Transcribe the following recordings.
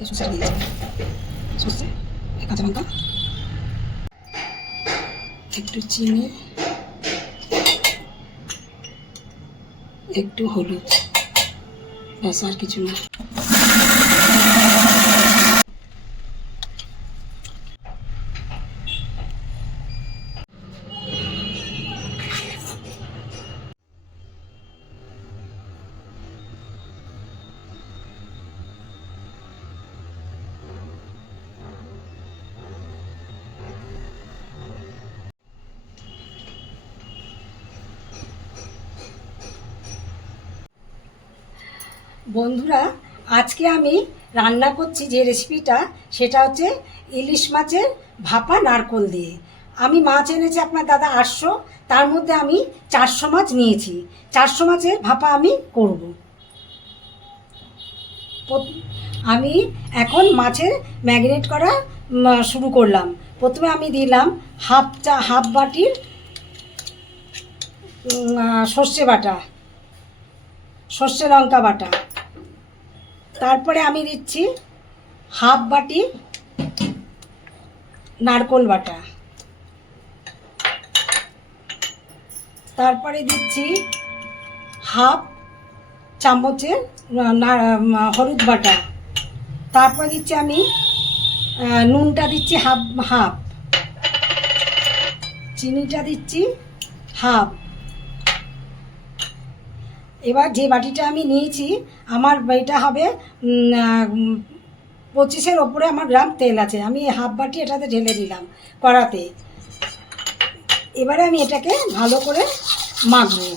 সর্ষে দিয়ে সর্ষে কাঁচা লঙ্কা একটু চিনি একটু হলুদ ব্যাস আর কিছু না বন্ধুরা, আজকে আমি রান্না করছি যে রেসিপিটা সেটা হচ্ছে ইলিশ মাছের ভাপা নারকোল দিয়ে। আমি মাছ এনেছি আপনার দাদা আটশো, তার মধ্যে আমি চারশো মাছ নিয়েছি। চারশো মাছের ভাপা আমি করব। আমি এখন মাছের ম্যাগনেট করা শুরু করলাম। প্রথমে আমি দিলাম হাফ চা, হাফ বাটির সর্ষে বাটা, সর্ষে লঙ্কা বাটা। তারপরে আমি দিচ্ছি হাফ বাটি নারকোল বাটা। তারপরে দিচ্ছি হাফ চামচের হলুদ বাটা। তারপরে দিচ্ছি আমি নুনটা দিচ্ছি হাফ হাফ। চিনিটা দিচ্ছি হাফ। এবার যে বাটিটা আমি নিয়েছি, আমার এটা হবে পঁচিশের ওপরে আমার গ্রাম তেল আছে। আমি হাফ বাটি এটাতে ঢেলে দিলাম কড়াতে। এবারে আমি এটাকে ভালো করে মাখবো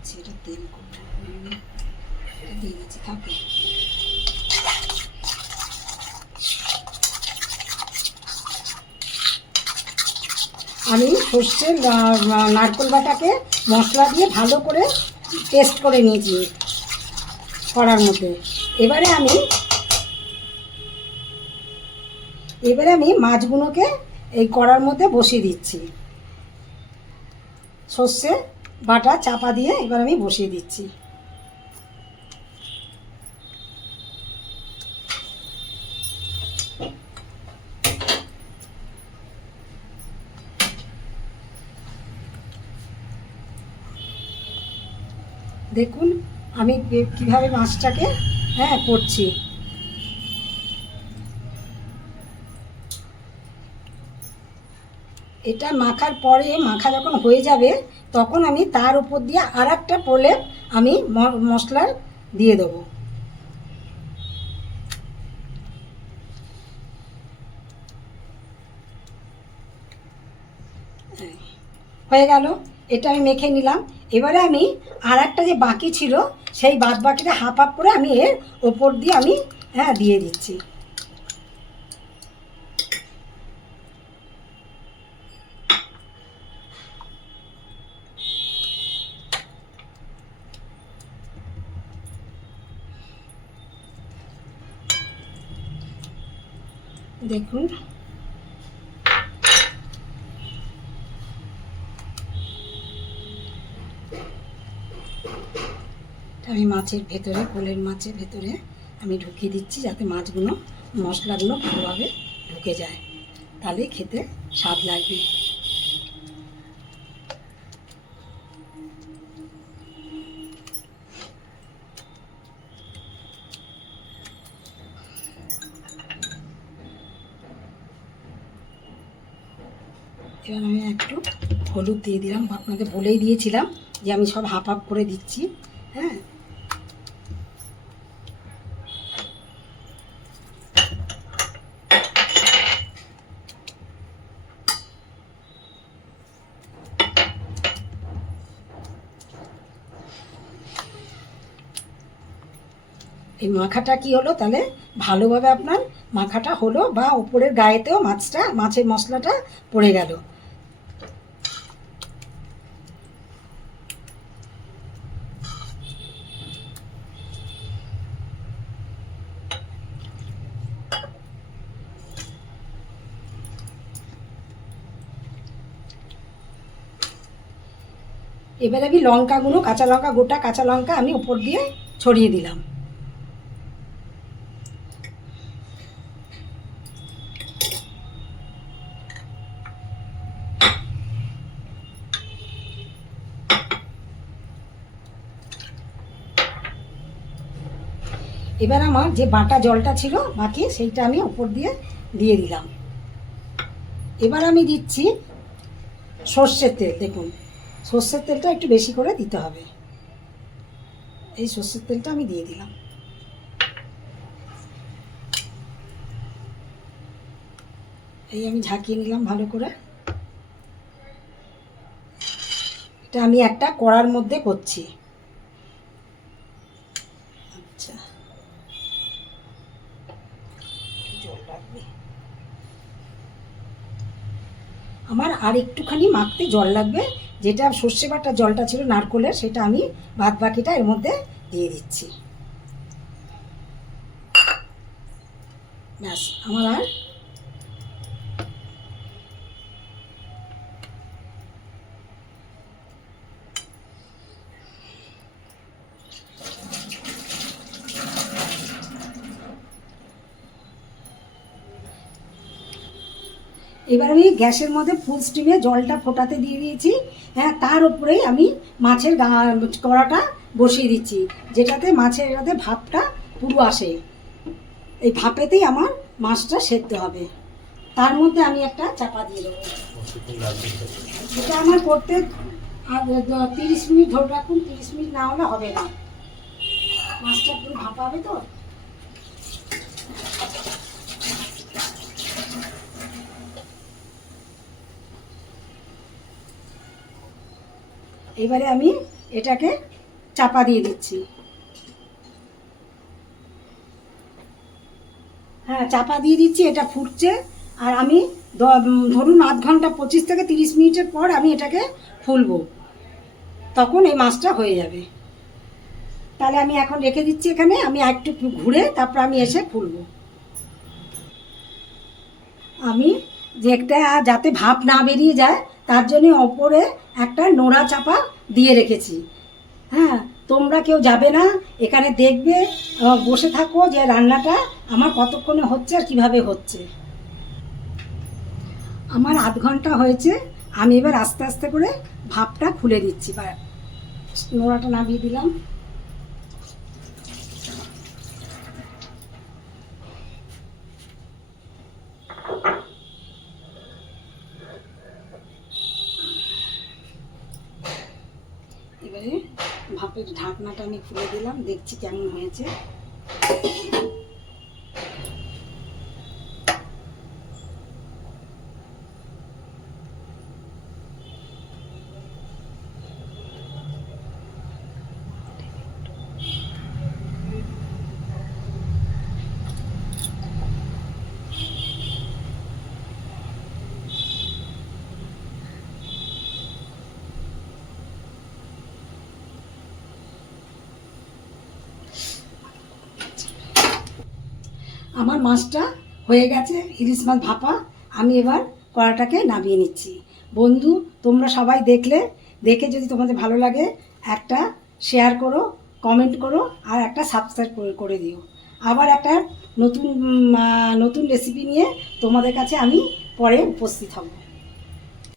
দিচ্ছি এটা তেল করব উম, এটা আমি সর্ষের আহ, নারকেল বাটাকে মশলা দিয়ে ভালো করে পেস্ট করে নিয়েছি কড়ার মধ্যে এবারে আমি এবারে আমি মাছগুলোকে এই কড়ার মধ্যে বসিয়ে দিচ্ছি। সর্ষে বাটা চাপা দিয়ে এবার আমি বসিয়ে দিচ্ছি। দেখুন আমি কীভাবে মাছটাকে হ্যাঁ করছি। এটা মাখার পরে মাখা যখন হয়ে যাবে, তখন আমি তার উপর দিয়ে আর একটা প্রলেপ আমি মশলার দিয়ে দেবো। হয়ে গেল, এটা আমি মেখে নিলাম। এবারে আমি আর একটা যে বাকি ছিল, সেই বাদ বাকিটা হাফ হাফ করে আমি এর ওপর দিয়ে আমি হ্যাঁ দিয়ে দিচ্ছি। দেখুন। আমি মাছের ভেতরে, কোলের মাছের ভেতরে আমি ঢুকিয়ে দিচ্ছি যাতে মাছগুলো, মশলাগুলো ভালোভাবে ঢুকে যায়। তাহলেই খেতে স্বাদ লাগবে। এবার আমি একটু হলুদ দিয়ে দিলাম আপনাদের বলেই দিয়েছিলাম যে আমি সব হাফ হাফ করে দিচ্ছি হ্যাঁ? এই মাখাটা কি হলো? তাহলে ভালোভাবে আপনার মাখাটা হলো বা উপরের গায়েতেও মাছটা, মাছের মশলাটা পড়ে গেল। এবার আমি লঙ্কাগুলো, কাঁচা লঙ্কা, গোটা কাঁচা লঙ্কা আমি উপর দিয়ে ছড়িয়ে দিলাম। এবার আমার যে বাটা জলটা ছিল বাকি, সেইটা আমি উপর দিয়ে দিয়ে দিলাম। এবার আমি দিচ্ছি সর্ষের তেল, দেখুন। সর্ষের তেলটা একটু বেশি করে দিতে হবে। এই সর্ষের তেলটা আমি দিয়ে দিলাম। এই আমি ঝাঁকিয়ে নিলাম ভালো করে। এটা আমি একটা কড়ার মধ্যে করছি। আচ্ছা। আমার আর একটুখানি মাখতে জল লাগবে। যেটা সর্ষে বাটা জলটা ছিল নারকোলের, সেটা আমি ভাত বাকিটা এর মধ্যে দিয়ে দিচ্ছি। ব্যাস, আমার আর এবার আমি গ্যাসের মধ্যে ফুল স্টিমে জলটা ফোটাতে দিয়ে দিয়েছি। হ্যাঁ তার উপরেই আমি মাছের কড়াটা বসিয়ে দিচ্ছি, যেটাতে মাছের এটাতে ভাপটা পুরো আসে। এই ভাপেতেই আমার মাছটা সেদ্ধ হবে। তার মধ্যে আমি একটা চাপা দিয়ে দেবো। এটা আমার করতে তিরিশ মিনিট ধরে রাখুন, তিরিশ মিনিট না হলে হবে না। মাছটা পুরো ভাপাবে তো? এবারে আমি এটাকে চাপা দিয়ে দিচ্ছি। হ্যাঁ চাপা দিয়ে দিচ্ছি, এটা ফুটছে। আর আমি ধরুন আধ ঘণ্টা পঁচিশ থেকে তিরিশ মিনিটের পর আমি এটাকে ফুলবো। তখন এই মাছটা হয়ে যাবে। তাহলে আমি এখন রেখে দিচ্ছি এখানে, আমি একটু ঘুরে তারপর আমি এসে ফুলবো। আমি যে একটা যাতে ভাপ না বেরিয়ে যায়, তার জন্য ওপরে একটা নোড়া চাপা দিয়ে রেখেছি। হ্যাঁ তোমরা কেউ যাবে না, এখানে দেখবে বসে থাকো যে রান্নাটা আমার কতক্ষণে হচ্ছে আর কীভাবে হচ্ছে। আমার আধ ঘণ্টা হয়েছে, আমি এবার আস্তে আস্তে করে ভাপটা খুলে দিচ্ছি। বা নোড়াটা নামিয়ে দিলাম। আমি খুলে দিলাম দেখছি কেমন হয়েছে। আমার মাছটা হয়ে গেছে, ইলিশ মাছ ভাপা। আমি এবার কড়াটাকে নামিয়ে নিচ্ছি। বন্ধু, তোমরা সবাই দেখলে, দেখে যদি তোমাদের ভালো লাগে, একটা শেয়ার করো কমেন্ট করো, আর একটা সাবস্ক্রাইব করে দিও। আবার একটা নতুন নতুন রেসিপি নিয়ে তোমাদের কাছে আমি পরে উপস্থিত হব।